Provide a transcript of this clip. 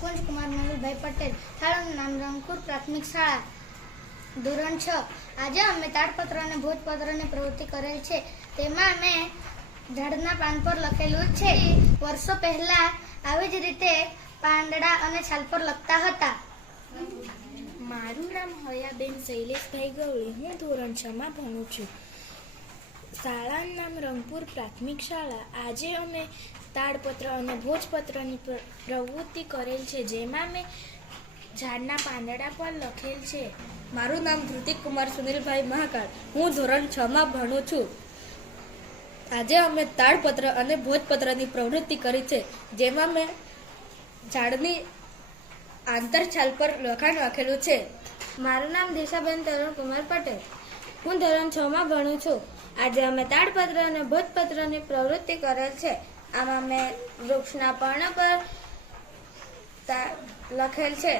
કુંજ કુમાર મયુરભાઈ પટેલ, શાળાનું નામ રંગપુર પ્રાથમિક શાળા, ધોરણ 6. આજે અમે તાડપત્ર અને ભોજપત્રની પ્રવૃત્તિ કરેલ છે. તેમાં અમે ઝાડના પાન પર લખેલું છે. વર્ષો પહેલા આવી જ રીતે પાંદડા અને છાલ પર લખતા હતા. મારું નામ હયાબેન શૈલેષભાઈ ગવળી. હું ધોરણ 6 માં ભણું છું. શાળાનું નામ રંગપુર પ્રાથમિક શાળા. આજે અમે તાડપત્ર અને ભોજપત્રની પ્રવૃત્તિ કરેલ છે, જેમાં મેં ઝાડના પાંદડા પર લખેલ છે. મારું નામ ધૃતિક કુમાર સુનિલભાઈ મહાકાળ. હું ધોરણ 6 માં ભણું છું. આજે અમે તાડપત્ર અને ભોજપત્રની પ્રવૃત્તિ કરી છે, જેમાં મેં ઝાડની આંતરછાલ પર લખાણ લખેલું છે. મારું નામ દિશાબેન તરુણ કુમાર પટેલ. હું ધોરણ 6 માં ભણું છું. આજે અમે તાડપત્ર અને ભોજપત્રની પ્રવૃત્તિ કરેલ છે. આમાં મેં વૃક્ષના પર્ણ પર લખેલ છે.